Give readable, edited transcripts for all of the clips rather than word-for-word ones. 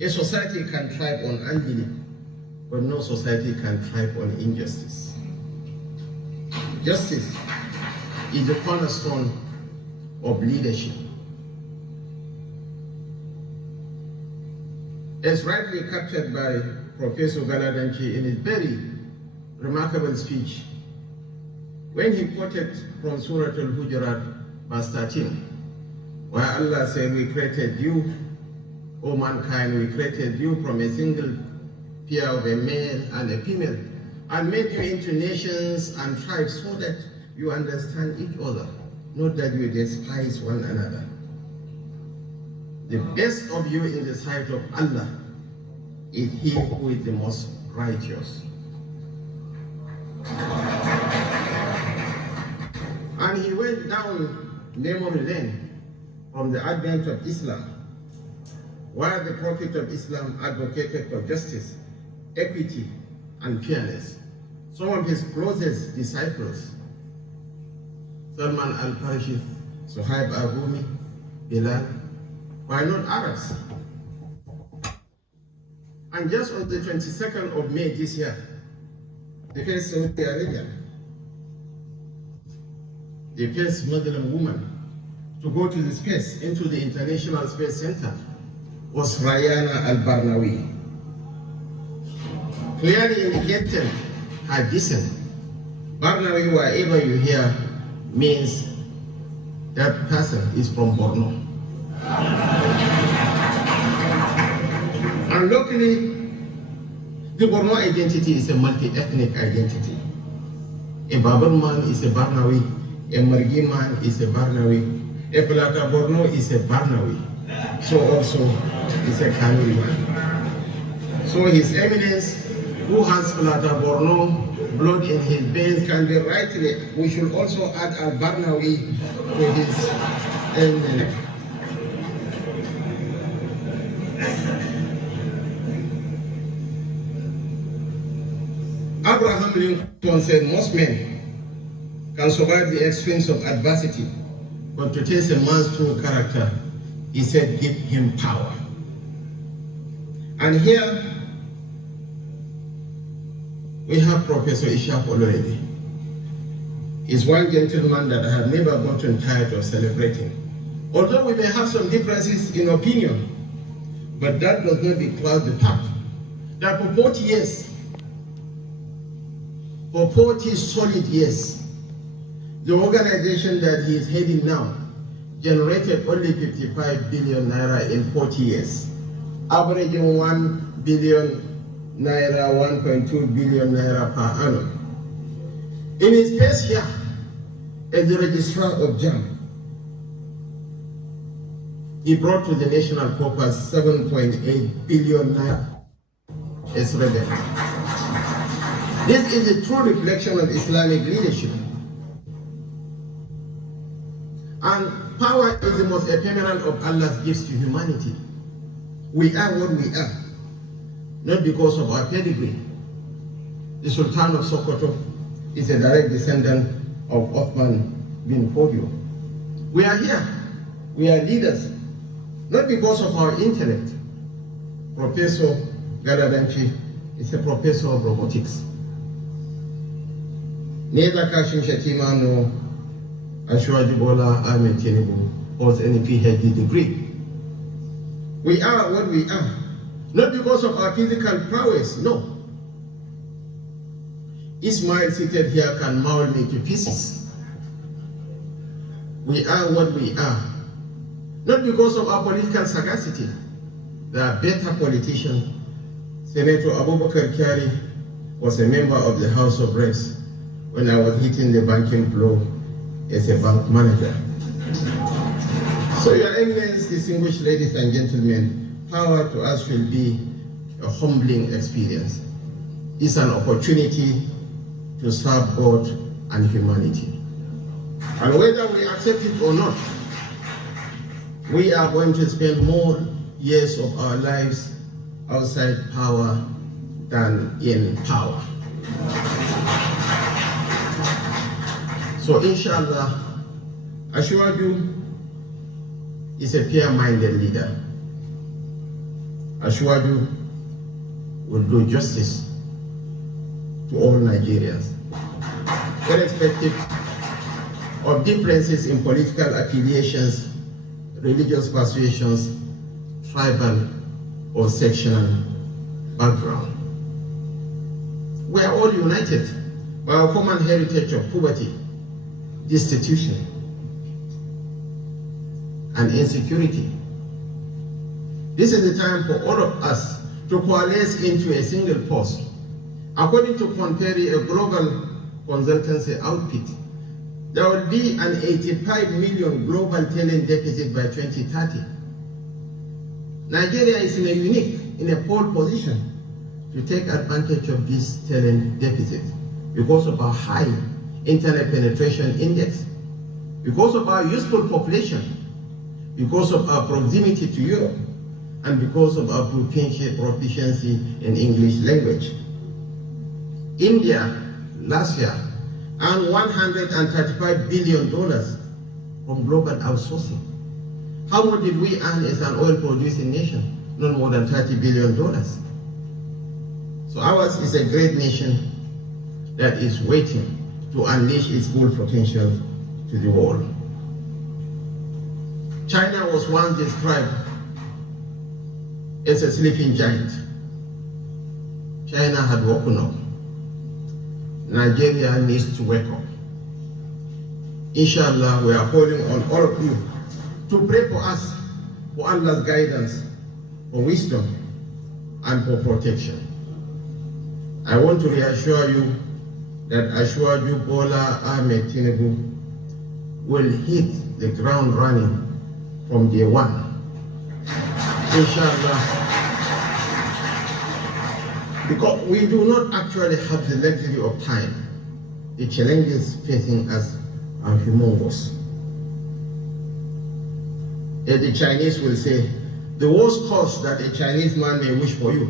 A society can thrive on unbelief, but no society can thrive on injustice. Justice is the cornerstone of leadership. As rightly captured by Professor Galadanchi in his very remarkable speech, when he quoted from Surah Al-Hujurat, verse 13, where Allah said, we created you, O mankind, we created you from a single pair of a male and a female, and made you into nations and tribes so that you understand each other, not that you despise one another. The best of you in the sight of Allah is he who is the most righteous. And he went down memory lane from the advent of Islam, where the Prophet of Islam advocated for justice, equity, and fairness. Some of his closest disciples, Salman al-Farisi, Suhaib al-Rumi, Bilal, were not Arabs. And just on the 22nd of May this year, the first Saudi Arabia, the first Muslim woman to go to the space, into the International Space Center, was Rayana al-Barnawi, clearly indicating her descent. Barnawi, wherever you hear, means that person is from Borno. And locally, the Borno identity is a multi-ethnic identity. A Babar man is a Barnawi, a Margi man is a Barnawi, a Plata Borno is a Barnawi, so also is a Kanuri man. So His Eminence, who has Plata Borno blood in his veins, can be rightly, we should also add al-Barnawi to his eminence. Abraham Lincoln said, most men can survive the extremes of adversity, but to test a man's true character, he said, give him power. And here we have Professor Ishaq already. He's one gentleman that I have never gotten tired of celebrating. Although we may have some differences in opinion, but that does not decloud the fact that for 40 years, for 40 solid years, the organization that he is heading now generated only 55 billion naira in 40 years, averaging 1 billion naira, 1.2 billion naira per annum. In his first year as the registrar of JAM, he brought to the national corpus 7.8 billion naira as revenue. This is a true reflection of Islamic leadership. And power is the most ephemeral of Allah's gifts to humanity. We are what we are, not because of our pedigree. The Sultan of Sokoto is a direct descendant of Othman bin Fodio. We are here, we are leaders, not because of our intellect. Professor Galadanchi is a professor of robotics. Neither Kashim Shettima nor Bola, Ahmed, Tinubu holds any PhD degree. We are what we are, not because of our physical prowess, no. Ismail seated here can maul me to pieces. We are what we are, not because of our political sagacity. There are better politicians. Senator Abubakar Kyari was a member of the House of Reps when I was hitting the banking floor as a bank manager. So, Your Eminence, distinguished ladies and gentlemen, power to us will be a humbling experience. It's an opportunity to serve God and humanity. And whether we accept it or not, we are going to spend more years of our lives outside power than in power. So inshallah, Ashwaju is a fair-minded leader. Ashwaju will do justice to all Nigerians, irrespective of differences in political affiliations, religious persuasions, tribal or sectional background. We are all united by our common heritage of poverty, destitution, and insecurity. This is the time for all of us to coalesce into a single post. According to Conperi, a global consultancy outfit, there will be an 85 million global talent deficit by 2030. Nigeria is in a pole position to take advantage of this talent deficit because of our high internet penetration index, because of our youthful population, because of our proximity to Europe, and because of our proficiency in English language. India last year earned $135 billion from global outsourcing. How much did we earn as an oil-producing nation? No more than $30 billion. So ours is a great nation that is waiting to unleash its full potential to the world. China was once described as a sleeping giant. China had woken up. Nigeria needs to wake up. Inshallah, we are calling on all of you to pray for us, for Allah's guidance, for wisdom, and for protection. I want to reassure you that Ashwaju Bola Ahmed Tinubu will hit the ground running from day one. Inshallah. Because we do not actually have the luxury of time. The challenges facing us are humongous. As the Chinese will say, the worst cause that a Chinese man may wish for you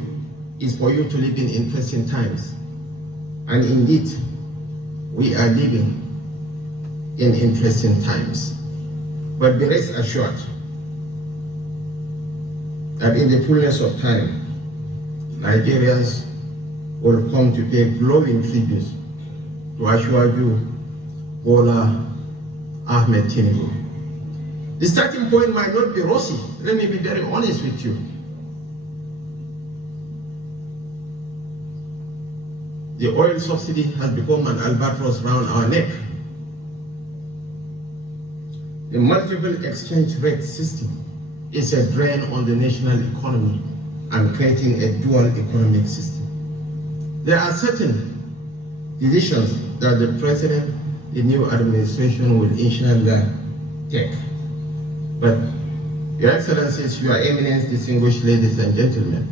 is for you to live in interesting times. And indeed, we are living in interesting times. But be rest assured that in the fullness of time, Nigerians will come to pay glowing tributes to Ashwaju Bola Ahmed Tinubu. The starting point might not be rosy. Let me be very honest with you. The oil subsidy has become an albatross around our neck. The multiple exchange rate system is a drain on the national economy and creating a dual economic system. There are certain decisions that the president, the new administration will inshallah take. But Your Excellencies, Your Eminence, distinguished ladies and gentlemen,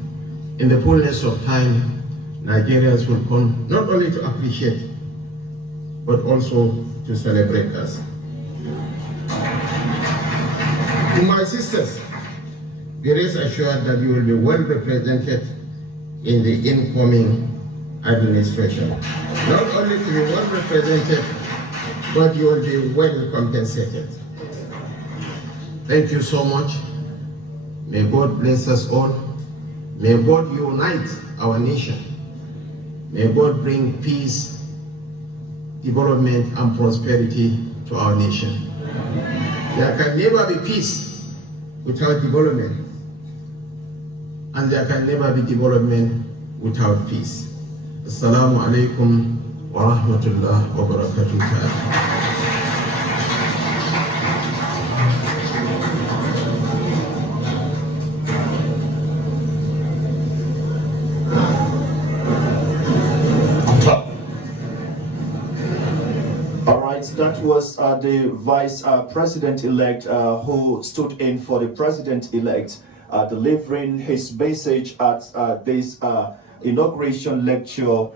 in the fullness of time, Nigerians will come not only to appreciate, but also to celebrate us. To my sisters, be rest assured that you will be well represented in the incoming administration. Not only to be well represented, but you will be well compensated. Thank you so much. May God bless us all. May God unite our nation. May God bring peace, development, and prosperity to our nation. There can never be peace without development, and there can never be development without peace. Assalamu alaikum wa rahmatullah wa barakatuh. That was the Vice President-elect who stood in for the President-elect, delivering his message at this inauguration lecture.